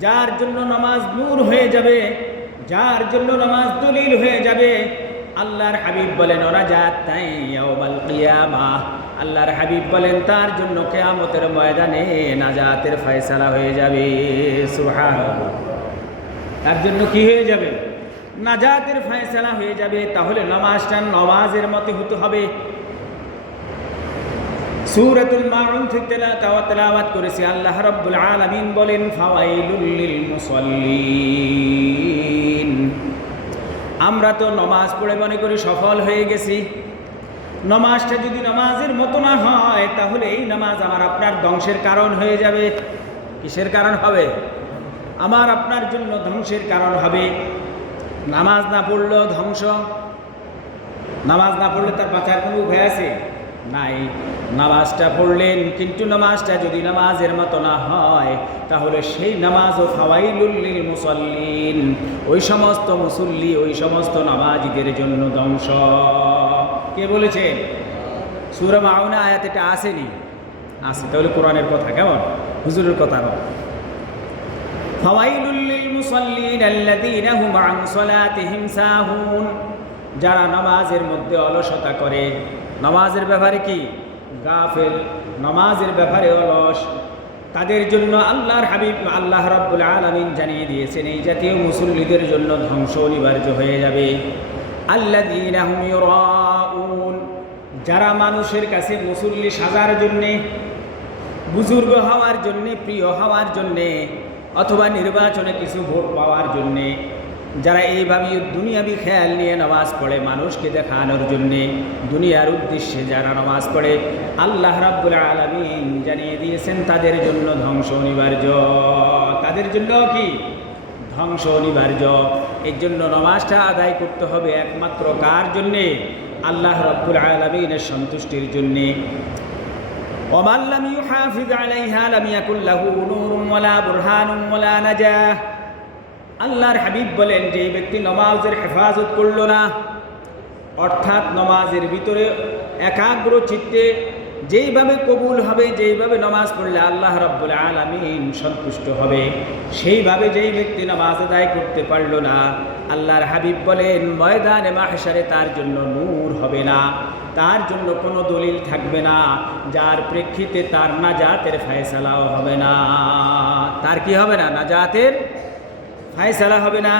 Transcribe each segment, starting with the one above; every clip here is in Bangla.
যার জন্য নামাজ নূর হয়ে যাবে, যার জন্য নামাজ দলিল হয়ে যাবে, আল্লাহর হাবিব বলেন ওরা যাত তাই আল্লাহর হাবিব বলেন, তার জন্য কেয়ামতের ময়দানে নাজাতের ফয়সালা হয়ে যাবে। তার জন্য কি হয়ে যাবে? নাজাতের ফয়সালা হয়ে যাবে। তাহলে নামাজটা নমাজের মতে হতে হবে। সূরাতুল মাউন থেকে তেলাওয়াত করেছি। আল্লাহ রাব্বুল আলামিন বলেন, ফাওয়াইলুল লিল মুসাল্লিন। আমরা তো নমাজ পড়ে মনে করি সফল হয়ে গেছি। নমাজটা যদি নামাজের মতো না হয়, তাহলে এই নামাজ আমার আপনার ধ্বংসের কারণ হয়ে যাবে। কিসের কারণ হবে? আমার আপনার জন্য ধ্বংসের কারণ হবে। নামাজ না পড়লেও ধ্বংস। নামাজ না পড়লে তার বাঁচার কোনো উপায় আছে? নাই। নামাজটা পড়লেন, কিন্তু নামাজটা যদি নামাজের মতো না হয়, তাহলে সেই নামাজও ফাওয়াইলুল্লিল মুসল্লিন। ওই সমস্ত মুসল্লি, ওই সমস্ত নামাজিদের জন্য ধ্বংস। কে বলেছে? সুরা মাউনা আয়াত এটা আসেনি? আছে তাহলে কোরআনের কথা কেমন? হুজুরের কথা নয় ফাওয়াইলুল লিল মুসাল্লিন আল্লাযীনা হুম আন সালাতিহিম সাহুন। যারা নামাজের মধ্যে অলসতা করে নামাজের ব্যাপারে কি? গাফেল। নামাজের ব্যাপারে অলস। তাদের জন্য আল্লাহর হাবিব আল্লাহ রাব্বুল আলামিন জানিয়ে দিয়েছেন, এই জাতীয় মুসল্লিদের জন্য ধ্বংস অনিবার্য হয়ে যাবে। হুম ইউরাউন। যারা মানুষের কাছে মুসল্লি সাজার জন্যে, বুজুর্গ হওয়ার জন্যে, প্রিয় হওয়ার জন্যে, অথবা নির্বাচনে কিছু ভোট পাওয়ার জন্যে যারা এইভাবে দুনিয়াবি খেয়াল নিয়ে নামাজ পড়ে মানুষকে দেখানোর জন্যে, দুনিয়ার উদ্দেশ্যে যারা নামাজ পড়ে, আল্লাহ রাব্বুল আলমিন জানিয়ে দিয়েছেন, তাদের জন্য ধ্বংস অনিবার্য। তাদের জন্য কি? ধ্বংস অনিবার্য। এর জন্য নমাজটা আদায় করতে হবে একমাত্র কার জন্যে? আল্লাহ রব্বুল আলমিনের সন্তুষ্টির জন্যে। অমাল্লামিউ ইউহাফিজ আলাইহা লামিয়াকুল্লাহু নূরুম ওয়ালা বুরহানুম ওয়ালা নাজাহ। আল্লাহর হাবিব বলেন যে এই ব্যক্তি নমাজের হেফাজত করল না। অর্থাৎ নমাজের ভিতরে একাগ্র চিত্তে যেইভাবে কবুল হবে, যেইভাবে নামাজ পড়লে আল্লাহ রব্বুল আলমিন সন্তুষ্ট হবে। সেইভাবে যেই ব্যক্তি নামাজ আদায় করতে পারল না, আল্লাহর হাবিব বলেন, ময়দানে মাহসারে তার জন্য নূর হবে না। তার জন্য কোনো দলিল থাকবে না। যার প্রেক্ষিতে তার নাজাতের ফয়সালাও হবে না। তার কি হবে না? নাজাতের ফয়সালা হবে না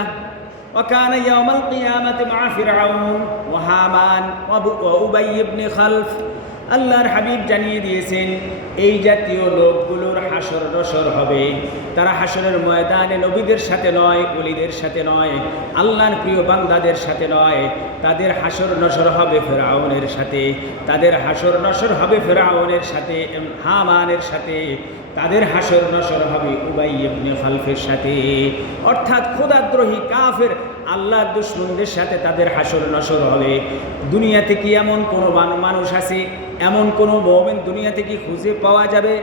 وكان يوم القيامة مع فرعون وهامان وأبو- وأبي بن خلف আল্লাহর হাবিব জানিয়ে দিয়েছেন এই জাতীয় লোকগুলোর হাসর নসর হবে। তারা হাসরের ময়দানে নবীদের সাথে নয় অলিদের সাথে নয়, আল্লাহর প্রিয় বান্দাদের সাথে নয়। তাদের হাসর নসর হবে ফেরাউনের সাথে। তাদের হাসর নসর হবে ফেরাউনের সাথে হামানের সাথে। তাদের হাসর নসর হবে উবাই ইবনে খালফের সাথে। অর্থাৎ খোদাদ্রোহী কাফের আল্লাহ দুশ্মনদের সাথে তাদের হাসর নসর হবে। দুনিয়াতে কি এমন কোনো মানুষ আছে? এমন কোনো মোমেন দুনিয়াতে কি খুঁজে পাওয়া যাবে?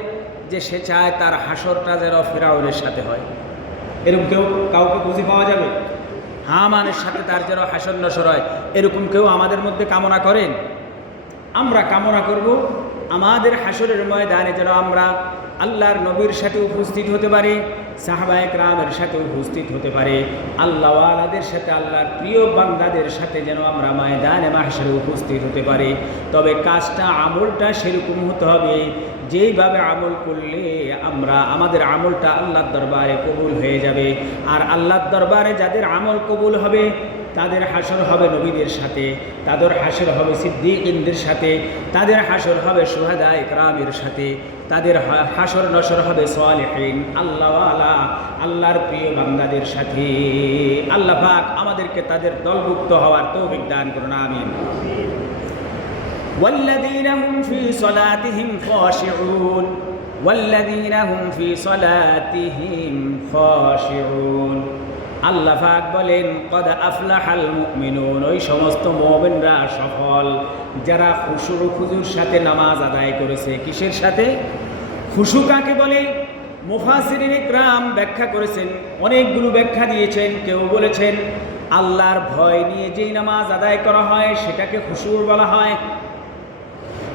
যে সে চায় তার হাসরটা যেন ফেরাউনের সাথে হয়। এরকম কেউ কাউকে খুঁজে পাওয়া যাবে? হামানের সাথে তার যেন হাসর নসর হয়। এরকম কেউ আমাদের মধ্যে কামনা করেন? আমরা কামনা করব, আমাদের হাসরের ময়দানে যেন আমরা আল্লাহর নবীর সাথে উপস্থিত হতে পারে সাহাবায়ক রামের সাথে উপস্থিত হতে পারে। আল্লাহওয়ালাদের সাথে, আল্লাহর প্রিয় বান্দাদের সাথে যেন আমরা ময়দানে মাহসারে উপস্থিত হতে পারি। তবে কাজটা, আমলটা সেরকম হতে হবে। যেইভাবে আমল করলে আমরা, আমাদের আমলটা আল্লাহর দরবারে কবুল হয়ে যাবে। আর আল্লাহর দরবারে যাদের আমল কবুল হবে তাদের হাসর হবে নবীদের সাথে তাদের হাসর হবে সিদ্দিকিনদের সাথে তাদের হাসর হবে সুহাদা ইকরামের সাথে তাদের হা- হাসর নসর হবে সোয়ালেহীন আল্লাহওয়ালা আল্লাহর প্রিয় বান্দাদের সাথে আল্লাহ পাক আমাদেরকে তাদের দলভুক্ত হওয়ার তৌফিক দান করুন আমিন والذين هم في صلاتهم خاشعون والذين هم في صلاتهم خاشعون আল্লাহ পাক বলেন, কদ আফলাহাল মুমিনুন ওই সমস্ত মুমিনরা সফল। যারা খুশুর খুজুর সাথে নামাজ আদায় করেছে, কিসের সাথে? খুশু কাকে বলে? মুফাসিরিন ইকরাম ব্যাখ্যা করেছেন, অনেকগুলো ব্যাখ্যা দিয়েছেন, কেউ বলেছেন, আল্লাহর ভয় নিয়ে যেই নামাজ আদায় করা হয়, সেটাকে খুশুর বলা হয়।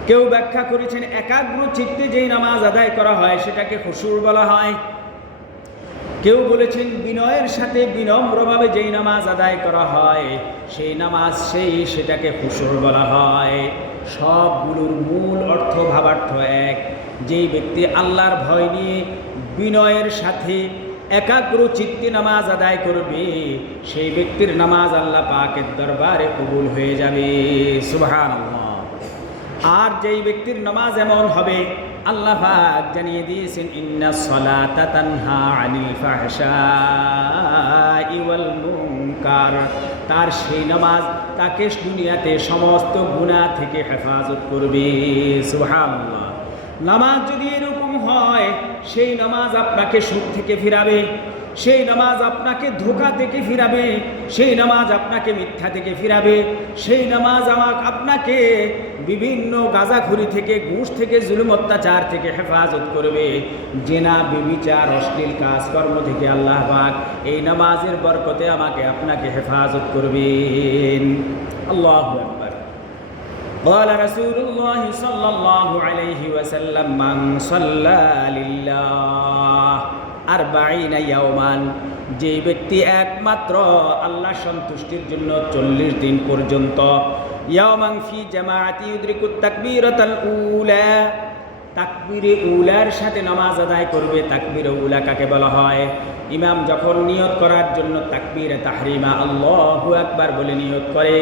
কেউ ব্যাখ্যা করেছেন, একাগ্র চিত্তে যেই নামাজ আদায় করা হয়, সেটাকে খুশুর বলা হয়। কেউ বলেছেন বিনয়ের সাথে বিনম্রভাবে যেই নামাজ আদায় করা হয়, সেই নামাজ সেই সেটাকে কুসুর বলা হয়। সবগুলোর মূল অর্থ ভাবার্থ এক, যেই ব্যক্তি আল্লাহর ভয় নিয়ে বিনয়ের সাথে একাগ্র চিত্তে নামাজ আদায় করবে, সেই ব্যক্তির নামাজ আল্লাহ পাকের দরবারে কবুল হয়ে যাবে। সুবহান আর যেই ব্যক্তির নামাজ এমন হবে আল্লাহ জানিয়ে দিয়েছেন, ইন্না সলাতা তানহা আনিল ফাহশাই ওয়াল মুনকার। তার সেই নামাজ তাকে দুনিয়াতে সমস্ত গুনাহ থেকে হেফাজত করবে। সুবহানাল্লাহ। নামাজ যদি এরকম হয়, সেই নামাজ আপনাকে সুখ থেকে ফিরাবে। সেই নামাজ আপনাকে ধোকা থেকে ফিরাবে সেই নামাজ আপনাকে মিথ্যা থেকে ফিরাবে সেই নামাজ আমাক আপনাকে বিভিন্ন গাঁজাখুরি থেকে ঘুষ থেকে জুলুম অত্যাচার থেকে হেফাজত করবে জেনা বিবিচার অশ্লীল কাজকর্ম থেকে আল্লাহ পাক এই নামাজের বরকতে আমাকে আপনাকে হেফাজত করবেন আল্লাহ আকবার قال رسول الله صلى الله عليه وسلم من صلى لله আর বাইনা ইয়াওমান। যে ব্যক্তি একমাত্র আল্লাহ সন্তুষ্টির জন্য চল্লিশ দিন পর্যন্ত ইয়াওমাং ফি জামাতি উদ্রিকুত তাকবীরাতাল উলা, তাকবিরে উলার সাথে নামাজ আদায় করবে, তাকবিরে উলা কাকে বলা হয়? ইমাম যখন নিয়ত করার জন্য তাকবিরে তাহরিমা আল্লাহু একবার বলে নিয়ত করে,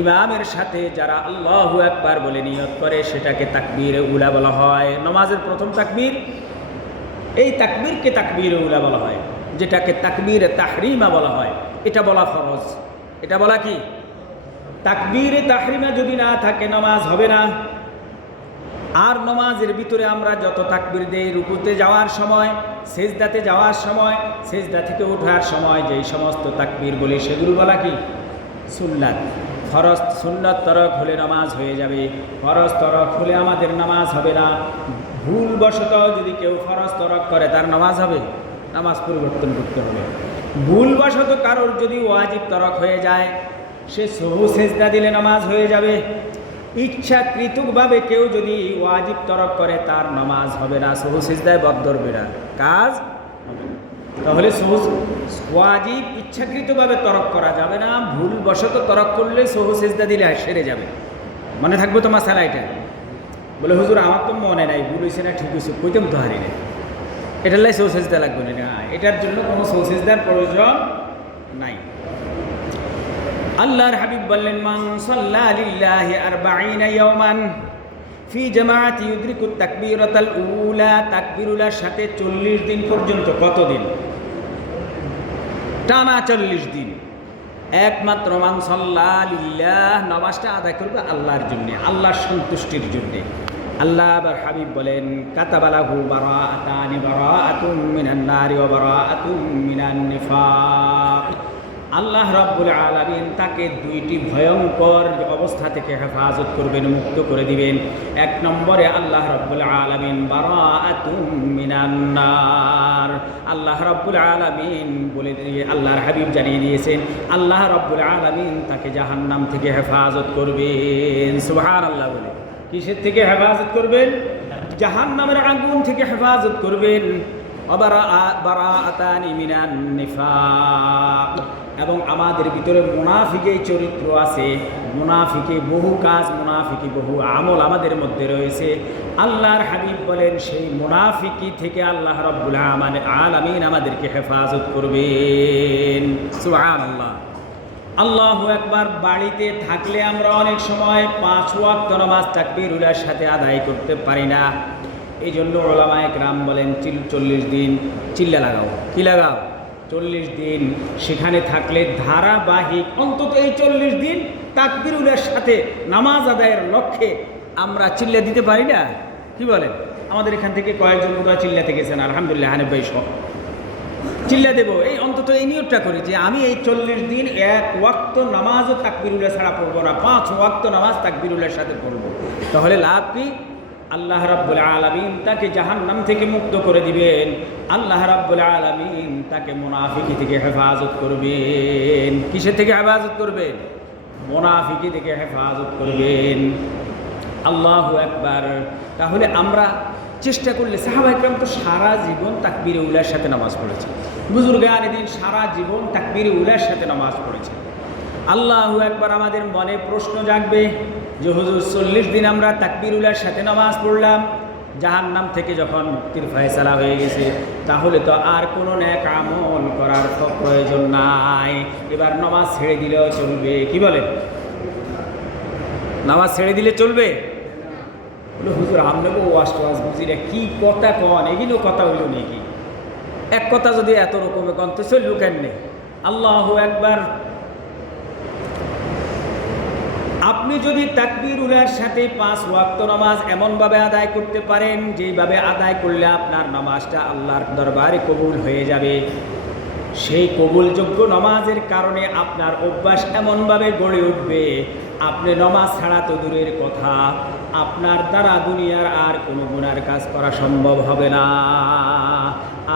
ইমামের সাথে যারা আল্লাহু একবার বলে নিয়ত করে, সেটাকে তাকবিরে উলা বলা হয়। নামাজের প্রথম তাকবির এই তাকবীরকে তাকবীর উলা বলা হয়, যেটাকে তাকবীরে তাহরিমা বলা হয়। এটা বলা ফরজ। এটা বলা কি? তাকবীরে তাহরিমা যদি না থাকে, নামাজ হবে না। আর নমাজের ভিতরে আমরা যত তাকবির দেই, রুকুতে যাওয়ার সময়, সেজদাতে যাওয়ার সময়, সেজদা থেকে ওঠার সময়, যেই সমস্ত তাকবির বলি সেগুলো বলা কি? সুন্নাত। ফরজ, সুন্নত তরক হলে নামাজ হয়ে যাবে। ফরজ তরক হলে আমাদের নামাজ হবে না। ভুলবশত যদি কেউ ফরজ তরক করে, তার নামাজ হবে? নামাজ পরিবর্তন করতে হবে। ভুলবশত কারোর যদি ওয়াজিব তরক হয়ে যায়, সে সহু সেজদা দিলে নামাজ হয়ে যাবে। ইচ্ছাকৃতভাবে কেউ যদি ওয়াজিব তরক করে, তার নামাজ হবে না। সহু সিজদায় বদ ধরবে না। কাজ হবে। তাহলে সহু ওয়াজিব ইচ্ছাকৃতভাবে তরক করা যাবে না। ভুলবশত তরক করলে সহু সিজদা দিলে সেরে যাবে। মনে থাকবে তোমার সালা এটা বলে, হুজুর, আমার তো মনে নাই, ভুল হয়েছে না, ঠিক হয়েছে কইতাম তো হারি না এটার লাই সহু সিজদা লাগবে না। এটার জন্য কোনো সহু সিজদার প্রয়োজন নাই। আল্লাহর হাবিব বললেন, মান সাল্লা লিল্লাহি আরবাঈনা ইয়াওমান ফি জামাআতি ইউদরিকু তাকবীরাতাল উলা, তাকবীরুলার সাথে 40 দিন পর্যন্ত কত দিন? টানা 40 দিন। একমাত্র মান সাল্লা লিল্লাহ, নামাজটা আদায় করবে আল্লাহর জন্য, আল্লাহর সন্তুষ্টির জন্য। আল্লাহ আবার হাবিব বলেন, কাতাবালাহু বারাআতানি বারাআতুম মিনান নারি ওয়া বারাআতুম মিনান নিফাক। আল্লাহ রাব্বুল আলামিন তাকে দুইটি ভয়ঙ্কর অবস্থা থেকে হেফাজত করবেন, মুক্ত করে দিবেন। এক নম্বরে আল্লাহ রাব্বুল আলামিন, বারাআতুম মিনান নার। আল্লাহ রাব্বুল আলামিন বলে দিয়ে, আল্লাহর হাবিব জানিয়ে দিয়েছেন, আল্লাহ রাব্বুল আলামিন তাকে জাহান্নাম থেকে হেফাজত করবেন। সুহার আল্লাহ বলে। কিসের থেকে হেফাজত করবেন? জাহান্নামের আগুন থেকে হেফাজত করবেন। এবং আমাদের ভিতরে মুনাফিকে চরিত্র আছে। মুনাফিকে বহু কাজ, মুনাফিকি বহু আমল আমাদের মধ্যে রয়েছে। আল্লাহর হাবিব বলেন, সেই মুনাফিকি থেকে আল্লাহ রব্বুল আল আমিন আমাদেরকে হেফাজত করবেন। সুবহানাল্লাহ। আল্লাহ একবার বাড়িতে থাকলে আমরা অনেক সময় পাঁচ ওয়াক্ত নামাজ তাকবীরুলের সাথে আদায় করতে পারি না। এই জন্য ওলামায় গ্রাম বলেন, চিল চল্লিশ দিন চিল্লা লাগাও। কি লাগাও? চল্লিশ দিন সেখানে থাকলে ধারাবাহিক অন্তত এই চল্লিশ দিন তাকবিরুলের সাথে নামাজ আদায়ের লক্ষ্যে আমরা চিল্লা দিতে পারি না? কি বলেন? আমাদের এখান থেকে কয়েকজন বোধহয় চিল্লাতে গেছেন, আলহামদুলিল্লাহ, হানিফ ভাই সহ। চিল্লা দেবো, এই অন্তত এই নিয়তটা করি যে আমি এই চল্লিশ দিন এক ওয়াক্ত নামাজও তাকবিরুলের ছাড়া পড়ব না, পাঁচ ওয়াক্ত নামাজ তাকবিরুলের সাথে পড়ব। তাহলে লাভ কি? আল্লাহ রাব্বুল আলামিন তাকে জাহান্নাম থেকে মুক্ত করে দিবেন। আল্লাহ রাব্বুল আলামিন তাকে মুনাফিকি থেকে হেফাজত করবেন। কিসের থেকে হেফাজত করবেন? মুনাফিকি থেকে হেফাজত করবেন। আল্লাহ একবার তাহলে আমরা চেষ্টা করলে সাহাবা একরাম তো সারা জীবন তাকবির উলার সাথে নামাজ পড়েছে বুজুর্গান দিন সারা জীবন তাকবির উলার সাথে নামাজ পড়েছে। আল্লাহ একবার আমাদের মনে প্রশ্ন জাগবে যে, হুজুর, চল্লিশ দিন আমরা তাকবির উলার সাথে নামাজ পড়লাম জাহান নাম থেকে যখন মুক্তির ফয়সালা হয়ে গেছে, তাহলে তো আর কোনো ন্যাক আমল করার তো প্রয়োজন নাই। এবার নামাজ ছেড়ে দিলেও চলবে। কি বলে? নামাজ ছেড়ে দিলে চলবে? হুজুর আমরাকে ওয়াশ টোয়াশ বুঝি কি কথা কন? এগুলো কথা হইল নাকি? এক কথা যদি এত রকমের কন তো চলল কেন আল্লাহ একবার আপনি যদি তাকবির উলার সাথে পাঁচ ওয়াক্ত নামাজ এমনভাবে আদায় করতে পারেন, যেইভাবে আদায় করলে আপনার নামাজটা আল্লাহর দরবারে কবুল হয়ে যাবে। সেই কবুলযোগ্য নামাজের কারণে আপনার অভ্যাস এমনভাবে গড়ে উঠবে, আপনি নামাজ ছাড়া তো দূরের কথা। আপনার দ্বারা দুনিয়ার আর কোনো গুণার কাজ করা সম্ভব হবে না।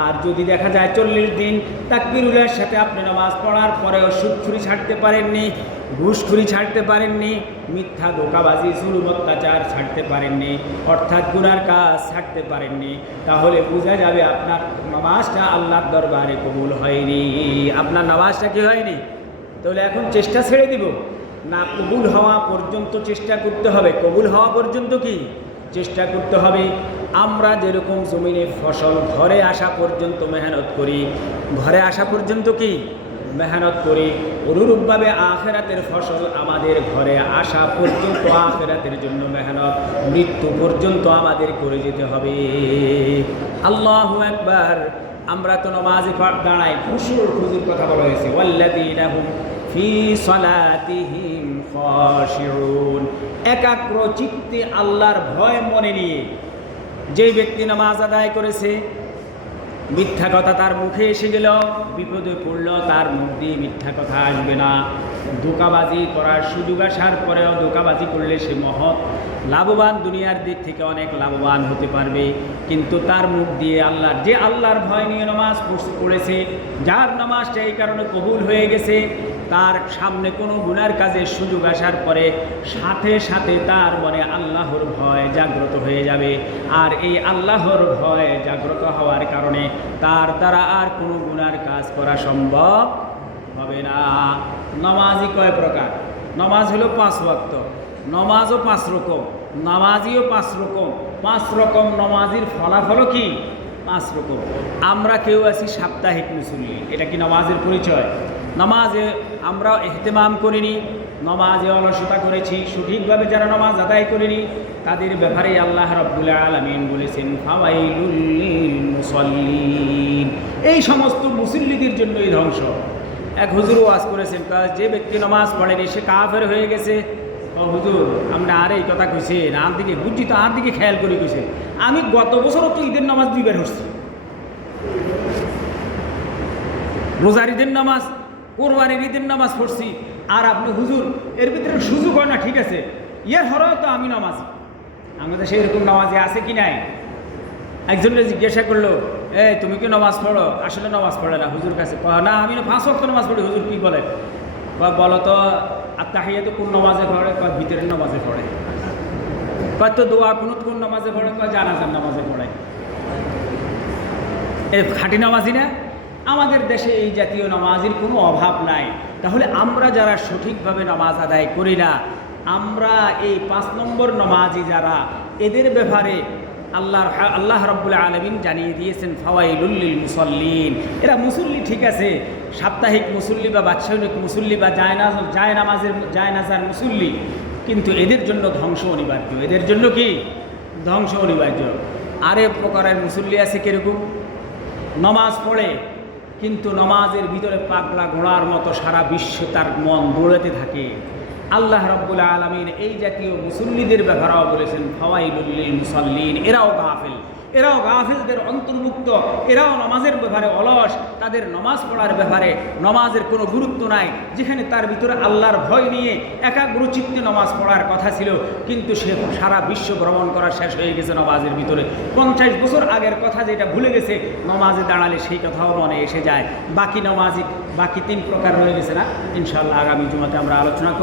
আর যদি দেখা যায় চল্লিশ দিন তাকবিরুলের সাথে আপনি নামাজ পড়ার পরেও সুদখুরি ছাড়তে পারেননি, ঘুষখুরি ছাড়তে পারেননি, মিথ্যা ধোকাবাজি, জুলুম, অত্যাচার ছাড়তে পারেননি, অর্থাৎ গুনার কাজ ছাড়তে পারেননি, তাহলে বোঝা যাবে আপনার নামাজটা আল্লাহর দরবারে কবুল হয়নি। আপনার নামাজটা কি হয়নি? তাহলে এখন চেষ্টা ছেড়ে দিব। না কবুল হওয়া পর্যন্ত চেষ্টা করতে হবে। কবুল হওয়া পর্যন্ত কি? চেষ্টা করতে হবে। আমরা যেরকম জমিনে ফসল ঘরে আসা পর্যন্ত মেহনত করি, ঘরে আসা পর্যন্ত কি? মেহনত করি। অনুরূপভাবে আখেরাতের ফসল আমাদের ঘরে আসা পর্যন্ত আখেরাতের জন্য মেহনত, মৃত্যু পর্যন্ত আমাদের করে যেতে হবে। আল্লাহ একবার আমরা তো নমাজে দাঁড়াই। খুশুর খুজুর কথা বলা হয়েছে। ওয়াল্লাযীনা হুম ফি সলাতিহিম একাগ্র চিত্তে আল্লাহর ভয় মনে নিয়ে যেই ব্যক্তি নামাজ আদায় করেছে, মিথ্যা কথা তার মুখে এসে গেল, বিপদে পড়ল, তার মুখ দিয়ে মিথ্যা কথা আসবে না। ধোকাবাজি করার সুযোগ আসার পরেও ধোকাবাজি করলে সে মহৎ লাভবান দুনিয়ার দিক থেকে অনেক লাভবান হতে পারবে। কিন্তু তার মুখ দিয়ে আল্লাহর, যে আল্লাহর ভয় নিয়ে নামাজ পড়েছে, যার নামাজটা এই কারণে কবুল হয়ে গেছে তার সামনে কোনো গুনার কাজের সুযোগ আসার পরে সাথে সাথে তার মনে আল্লাহর ভয় জাগ্রত হয়ে যাবে। আর এই আল্লাহর ভয় জাগ্রত হওয়ার কারণে তার দ্বারা আর কোনো গুনার কাজ করা সম্ভব হবে না। নমাজই কয় প্রকার? নমাজ হলো পাঁচ ওয়াক্ত। নমাজও পাঁচ রকম নামাজিও পাঁচ রকম। পাঁচ রকম নমাজির ফলাফলও কি? পাঁচ রকম। আমরা কেউ আছি সাপ্তাহিক মুসল্লি, এটা কি নামাজের পরিচয়? নামাজে আমরা এহতেমাম করিনি, নমাজে অলসতা করেছি, সঠিকভাবে যারা নামাজ আদায় করিনি, তাদের ব্যাপারে আল্লাহ রব্বুল আলমিন বলেছেন এই সমস্ত মুসল্লিদের জন্যই ধ্বংস। এক হুজুর ওয়াজ করেছেন, তা যে ব্যক্তি নামাজ পড়েনি, সে কাফের হয়ে গেছে। ও হুজুর, আমরা আর এই কথা কইছে না, আর দিকে বুঝছি তো, আর দিকে খেয়াল করে কইছে। আমি গত বছরও তো ঈদের নামাজ দুইবার হচ্ছি রোজার ঈদের নামাজ কোরবানির ঈদের নামাজ পড়ছি। আর আপনি হুজুর, এর ভিতরে সুযোগ হয় না, ঠিক আছে? ইয়ার হরেও তো আমি নামাজ। আমাদের সেই রকম নামাজে আছে কি নাই? একজনকে জিজ্ঞাসা করল, এই, তুমি কি নামাজ পড়ো? আসলে নামাজ পড়ে না, হুজুর কাছে না, আমি পাঁচ ওয়াক্ত নামাজ পড়ি, হুজুর কি বলে? বলো তো আত্মাহিয়া তো কোন নামাজে পড়ে? কয়, ভিতরের নামাজে পড়ে। কয়, তো দোয়া কুনুত কোন নামাজে পড়ে? কয়, জানাজার নামাজে পড়ে। এ খাঁটি নামাজি না? আমাদের দেশে এই জাতীয় নামাজের কোনো অভাব নাই। তাহলে আমরা যারা সঠিকভাবে নামাজ আদায় করি না, আমরা এই পাঁচ নম্বর নামাজি যারা, এদের ব্যাপারে আল্লাহর আল্লাহ রব্বুল আলমিন জানিয়ে দিয়েছেন ফাওয়াইলুল্লিল মুসল্লিন। এরা মুসল্লি ঠিক আছে, সাপ্তাহিক মুসল্লি বা বাৎসরিক মুসল্লি বা জায়নাজ জায় নামাজের জায়নাজার মুসল্লি, কিন্তু এদের জন্য ধ্বংস অনিবার্য। এদের জন্য কি? ধ্বংস অনিবার্য। আরে প্রকারের মুসল্লি আছে কীরকম? নমাজ পড়ে কিন্তু নমাজের ভিতরে পাগলা ঘোড়ার মতো সারা বিশ্ব তার মন দৌড়াতে থাকে। আল্লাহ রব্বুল আলমিন এই জাতীয় মুসল্লিদের ব্যাপারেও বলেছেন ফওয়াইলুল্লিল মুসল্লিন এরাও গাফেল। এরাও গাফিলদের অন্তর্ভুক্ত, এরাও নমাজের ব্যাপারে অলস, তাদের নমাজ পড়ার ব্যাপারে নমাজের কোনো গুরুত্ব নাই, যেখানে তার ভিতরে আল্লাহর ভয় নিয়ে একাগ্রচিত্তে নমাজ পড়ার কথা ছিল, কিন্তু সে সারা বিশ্ব ভ্রমণ করা শেষ হয়ে গেছে নমাজের ভিতরে। পঞ্চাশ বছর আগের কথা যেটা ভুলে গেছে, নমাজে দাঁড়ালে সেই কথাও মনে এসে যায়। বাকি নমাজি বাকি তিন প্রকার রয়ে গেছে না? ইনশাল্লাহ আগামী জুমাতে আমরা আলোচনা করব।